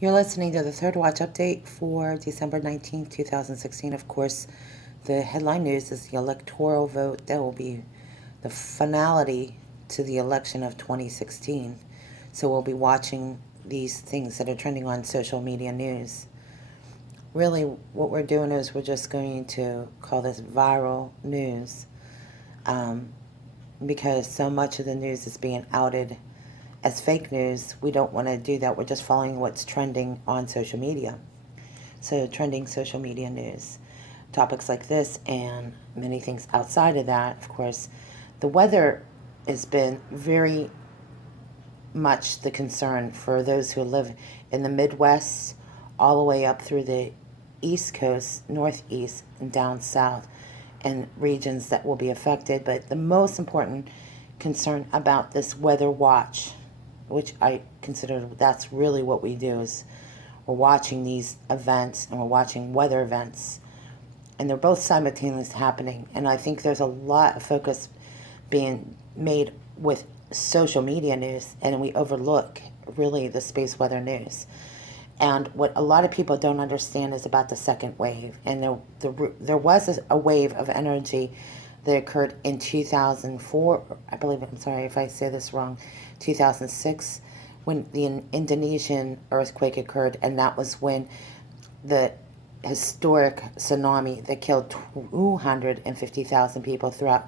You're listening to the Third Watch update for December 19th, 2016. Of course, the headline news is the electoral vote that will be the finality to the election of 2016. So we'll be watching these things that are trending on social media news. Really, what we're doing is we're just going to call this viral news um, because so much of the news is being outed as fake news. We don't want to do that. We're just following what's trending on social media. So, trending social media news. Topics like this and many things outside of that, of course. The weather has been very much the concern for those who live in the Midwest, all the way up through the East Coast, Northeast, and down south, and regions that will be affected. But the most important concern about this weather watch, which I consider that's really what we do, is we're watching these events and we're watching weather events, and they're both simultaneously happening. And I think there's a lot of focus being made with social media news, and we overlook really the space weather news. And what a lot of people don't understand is about the second wave. And there was a wave of energy that occurred in 2004, I believe, I'm sorry if I say this wrong, 2006, when the Indonesian earthquake occurred, and that was when the historic tsunami that killed 250,000 people throughout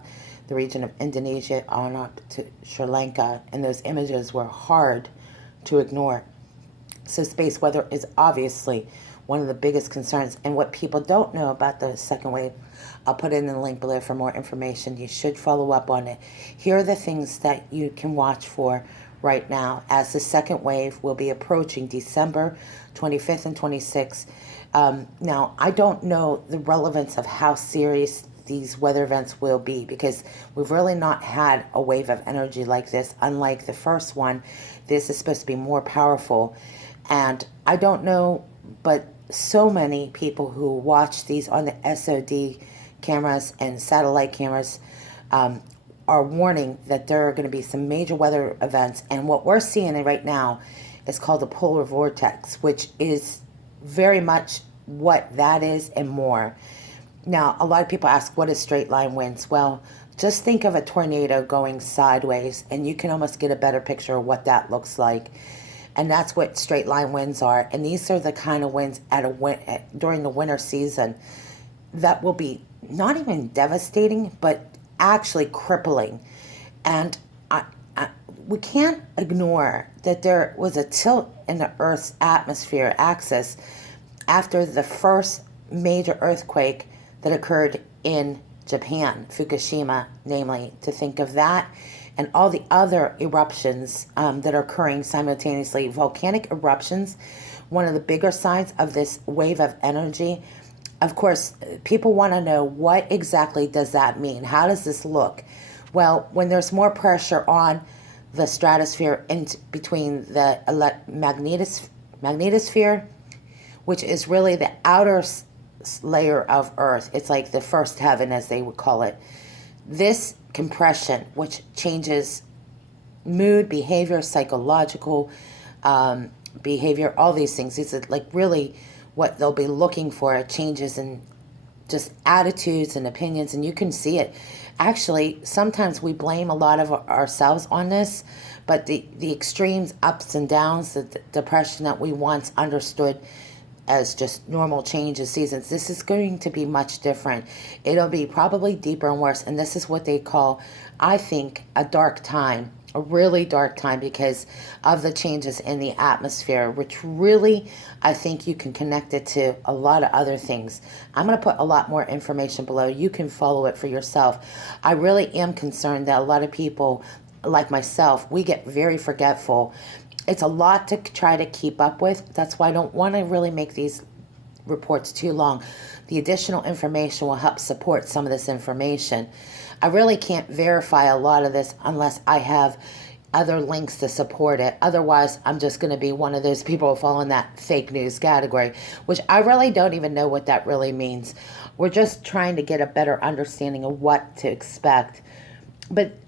the region of Indonesia on up to Sri Lanka, and those images were hard to ignore. So space weather is obviously one of the biggest concerns. And what people don't know about the second wave, I'll put it in the link below for more information. You should follow up on it. Here are the things that you can watch for right now as the second wave will be approaching December 25th and 26th. Now, I don't know the relevance of how serious these weather events will be, because we've really not had a wave of energy like this. Unlike the first one, this is supposed to be more powerful. And I don't know, but so many people who watch these on the SOD cameras and satellite cameras are warning that there are going to be some major weather events. And what we're seeing right now is called the polar vortex, which is very much what that is and more. Now, a lot of people ask, what is straight line winds? Well, just think of a tornado going sideways, and you can almost get a better picture of what that looks like. And that's what straight line winds are. And these are the kind of winds during the winter season that will be not even devastating, but actually crippling. And we can't ignore that there was a tilt in the Earth's atmosphere axis after the first major earthquake that occurred in Japan, Fukushima, namely, to think of that and all the other eruptions that are occurring simultaneously. Volcanic eruptions, one of the bigger signs of this wave of energy. Of course, people want to know, what exactly does that mean? How does this look? Well, when there's more pressure on the stratosphere in between the magnetosphere, which is really the outer layer of Earth. It's like the first heaven, as they would call it. This compression, which changes mood, behavior, psychological behavior, all these things. These are like really what they'll be looking for, changes in just attitudes and opinions, and you can see it. Actually, sometimes we blame a lot of ourselves on this, but the extremes, ups and downs, the depression that we once understood as just normal changes, seasons, this is going to be much different. It'll be probably deeper and worse, and this is what they call, I think, a dark time, a really dark time, because of the changes in the atmosphere, which really, I think you can connect it to a lot of other things. I'm going to put a lot more information below. You can follow it for yourself. I really am concerned that a lot of people, like myself, we get very forgetful. It's a lot to try to keep up with. That's why I don't want to really make these reports too long. The additional information will help support some of this information. I really can't verify a lot of this unless I have other links to support it. Otherwise, I'm just going to be one of those people following that fake news category, which I really don't even know what that really means. We're just trying to get a better understanding of what to expect. But,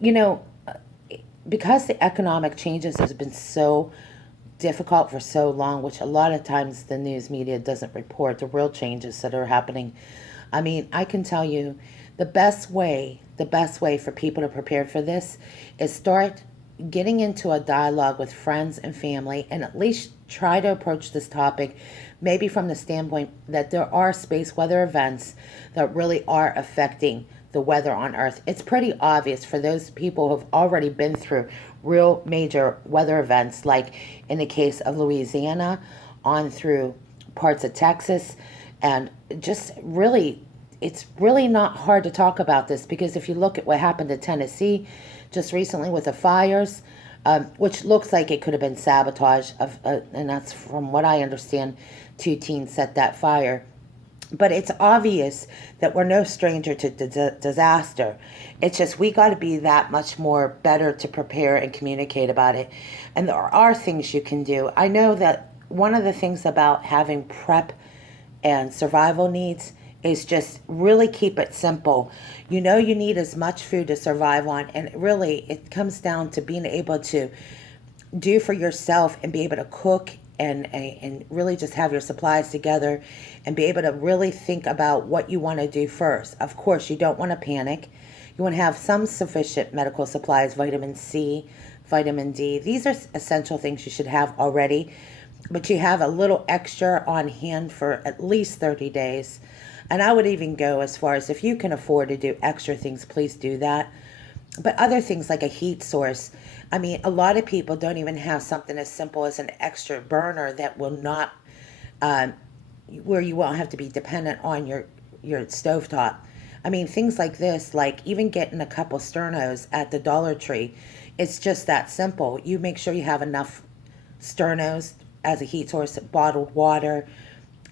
because the economic changes has been so difficult for so long, which a lot of times the news media doesn't report the real changes that are happening. I mean, I can tell you the best way for people to prepare for this is start getting into a dialogue with friends and family and at least try to approach this topic maybe from the standpoint that there are space weather events that really are affecting the weather on Earth. It's pretty obvious for those people who have already been through real major weather events, like in the case of Louisiana, on through parts of Texas, and just really, it's really not hard to talk about this because if you look at what happened to Tennessee just recently with the fires, which looks like it could have been sabotage and that's from what I understand, two teens set that fire. But it's obvious that we're no stranger to disaster. It's just we got to be that much more better to prepare and communicate about it. And there are things you can do. I know that one of the things about having prep and survival needs is just really keep it simple. You know you need as much food to survive on, and really it comes down to being able to do for yourself and be able to cook and really just have your supplies together and be able to really think about what you want to do first. Of course, you don't want to panic. You want to have some sufficient medical supplies, vitamin C, vitamin D. These are essential things you should have already, but you have a little extra on hand for at least 30 days. And I would even go as far as if you can afford to do extra things, please do that. But other things like a heat source. I mean, a lot of people don't even have something as simple as an extra burner that will not, um, where you won't have to be dependent on your stovetop. I mean, things like this, like even getting a couple sternos at the Dollar Tree, it's just that simple. You make sure you have enough sternos as a heat source, bottled water,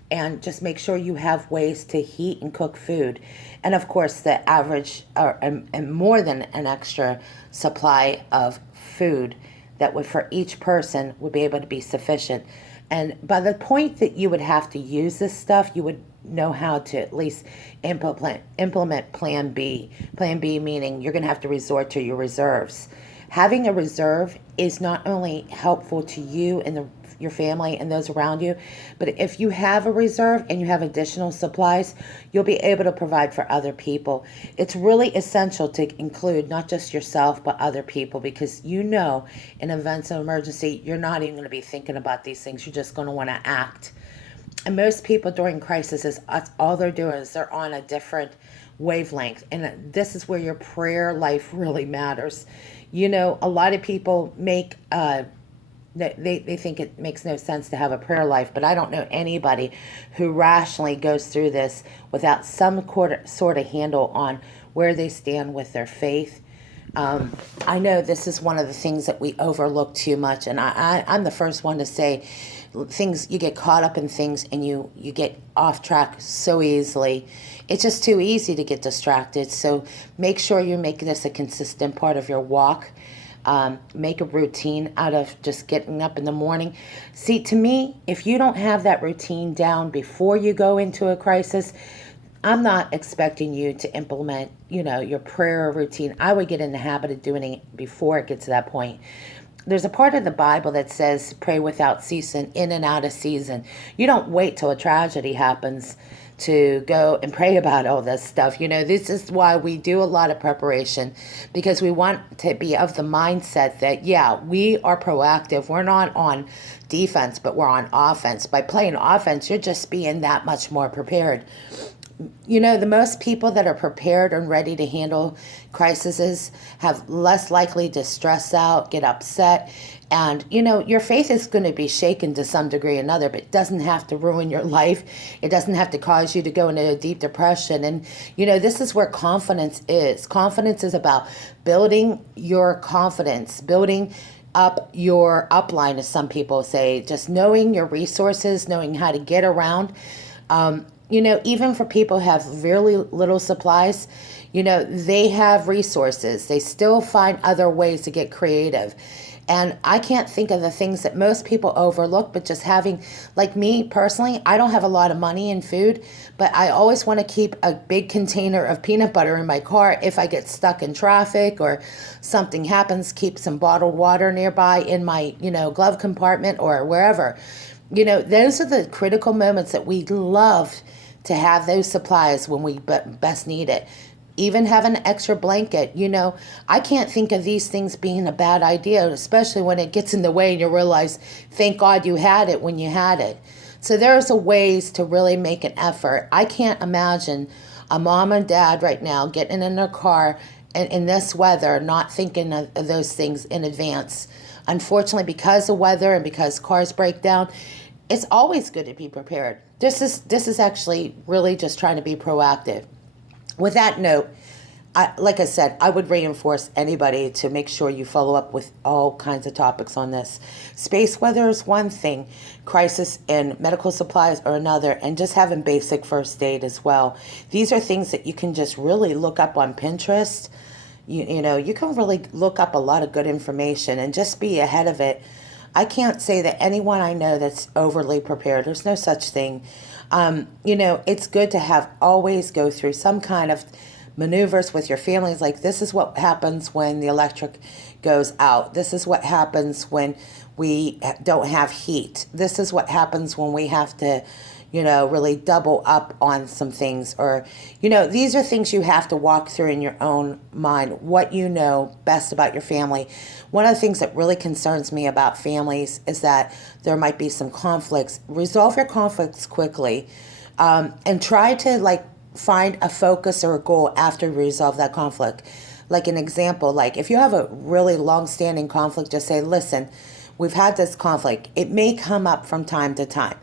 and just make sure you have ways to heat and cook food. And of course, the average and more than an extra supply of food that would for each person would be able to be sufficient. And by the point that you would have to use this stuff, you would know how to at least implement plan B. Plan B meaning you're going to have to resort to your reserves. Having a reserve is not only helpful to you and your family and those around you, but if you have a reserve and you have additional supplies, you'll be able to provide for other people. It's really essential to include not just yourself, but other people, because you know in events of emergency, you're not even going to be thinking about these things. You're just going to want to act. And most people during crisis all they're doing is they're on a different wavelength. And this is where your prayer life really matters. You know, a lot of people they think it makes no sense to have a prayer life, but I don't know anybody who rationally goes through this without some sort of handle on where they stand with their faith. I know this is one of the things that we overlook too much, and I'm the first one to say things, you get caught up in things and you get off track so easily. It's just too easy to get distracted. So make sure you make this a consistent part of your walk. Make a routine out of just getting up in the morning. See, to me, if you don't have that routine down before you go into a crisis, I'm not expecting you to implement, your prayer routine. I would get in the habit of doing it before it gets to that point. There's a part of the Bible that says pray without ceasing, in and out of season. You don't wait till a tragedy happens to go and pray about all this stuff. This is why we do a lot of preparation, because we want to be of the mindset that, yeah, we are proactive. We're not on defense, but we're on offense. By playing offense, you're just being that much more prepared. The most people that are prepared and ready to handle crises have less likely to stress out, get upset. And, your faith is going to be shaken to some degree or another, but it doesn't have to ruin your life. It doesn't have to cause you to go into a deep depression. And, this is where confidence is. Confidence is about building your confidence, building up your upline, as some people say, just knowing your resources, knowing how to get around. Even for people who have really little supplies, they have resources. They still find other ways to get creative. And I can't think of the things that most people overlook, but just having, like me personally, I don't have a lot of money in food, but I always want to keep a big container of peanut butter in my car if I get stuck in traffic or something happens, keep some bottled water nearby in my, glove compartment or wherever. Those are the critical moments that we love to have those supplies when we best need it. Even have an extra blanket. I can't think of these things being a bad idea, especially when it gets in the way and you realize, thank God you had it when you had it. So there's a ways to really make an effort. I can't imagine a mom and dad right now getting in their car and in this weather not thinking of those things in advance. Unfortunately, because of weather and because cars break down, it's always good to be prepared. This is actually really just trying to be proactive. With that note, like I said, I would reinforce anybody to make sure you follow up with all kinds of topics on this. Space weather is one thing, crisis and medical supplies are another, and just having basic first aid as well. These are things that you can just really look up on Pinterest. You can really look up a lot of good information and just be ahead of it. I can't say that anyone I know that's overly prepared. There's no such thing. It's good to have always go through some kind of maneuvers with your families. Like, this is what happens when the electric goes out. This is what happens when we don't have heat. This is what happens when we have to, really double up on some things. Or, these are things you have to walk through in your own mind, what you know best about your family. One of the things that really concerns me about families is that there might be some conflicts. Resolve your conflicts quickly, and try to find a focus or a goal after you resolve that conflict. Like an example, like if you have a really long-standing conflict, just say, listen, we've had this conflict. It may come up from time to time,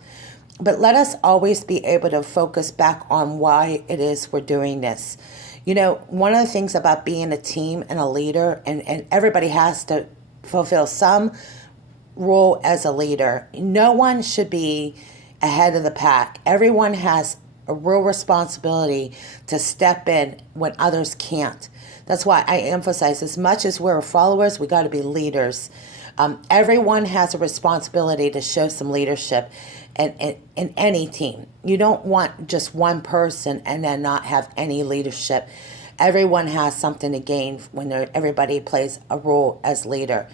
but let us always be able to focus back on why it is we're doing this. One of the things about being a team and a leader, and everybody has to fulfill some role as a leader. No one should be ahead of the pack. Everyone has a real responsibility to step in when others can't. That's why I emphasize, as much as we're followers, we got to be leaders. Everyone has a responsibility to show some leadership in any team. You don't want just one person and then not have any leadership. Everyone has something to gain when everybody plays a role as leader.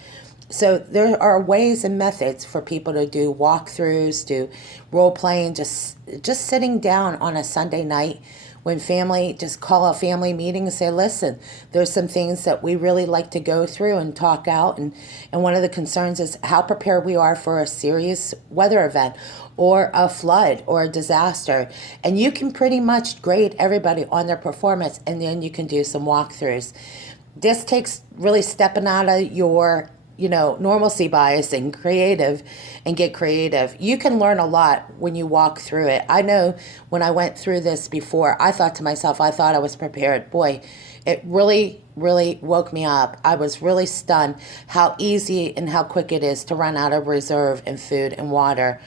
So there are ways and methods for people to do walkthroughs, do role playing, just sitting down on a Sunday night when family, just call a family meeting and say, listen, there's some things that we really like to go through and talk out. And one of the concerns is how prepared we are for a serious weather event or a flood or a disaster. And you can pretty much grade everybody on their performance, and then you can do some walkthroughs. This takes really stepping out of your normalcy bias and get creative. You can learn a lot when you walk through it. I know when I went through this before, I thought to myself, I thought I was prepared. Boy, it really, really woke me up. I was really stunned how easy and how quick it is to run out of reserve in food and water.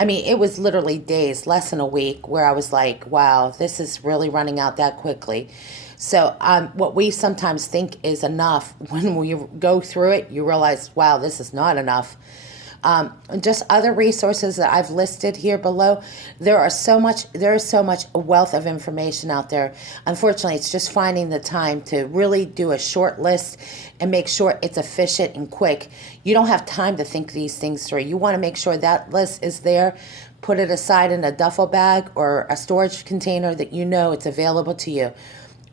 I mean, it was literally days, less than a week, where I was like, wow, this is really running out that quickly. So what we sometimes think is enough, when we go through it, you realize, wow, this is not enough. Just other resources that I've listed here below. There is so much wealth of information out there. Unfortunately, it's just finding the time to really do a short list and make sure it's efficient and quick. You don't have time to think these things through. You want to make sure that list is there. Put it aside in a duffel bag or a storage container that you know it's available to you.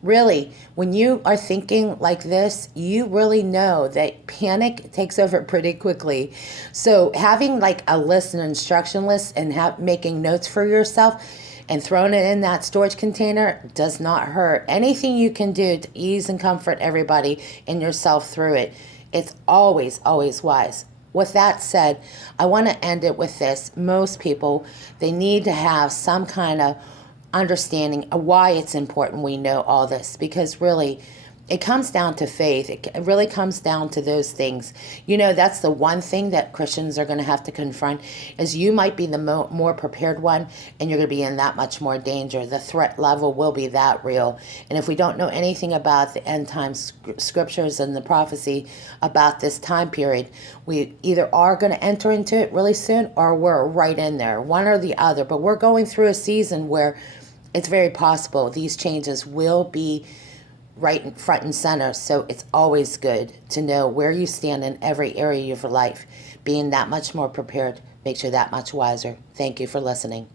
Really, when you are thinking like this, you really know that panic takes over pretty quickly. So having like a list, an instruction list, and making notes for yourself and throwing it in that storage container does not hurt. Anything you can do to ease and comfort everybody and yourself through it, it's always, always wise. With that said, I want to end it with this. Most people, they need to have some kind of understanding of why it's important we know all this, because really It comes down to faith. It really comes down to those things. That's the one thing that Christians are going to have to confront is you might be the more prepared one, and you're going to be in that much more danger. The threat level will be that real. And if we don't know anything about the end times scriptures and the prophecy about this time period, we either are going to enter into it really soon or we're right in there, one or the other. But we're going through a season where it's very possible these changes will be right in front and center. So it's always good to know where you stand in every area of your life. Being that much more prepared makes you that much wiser. Thank you for listening.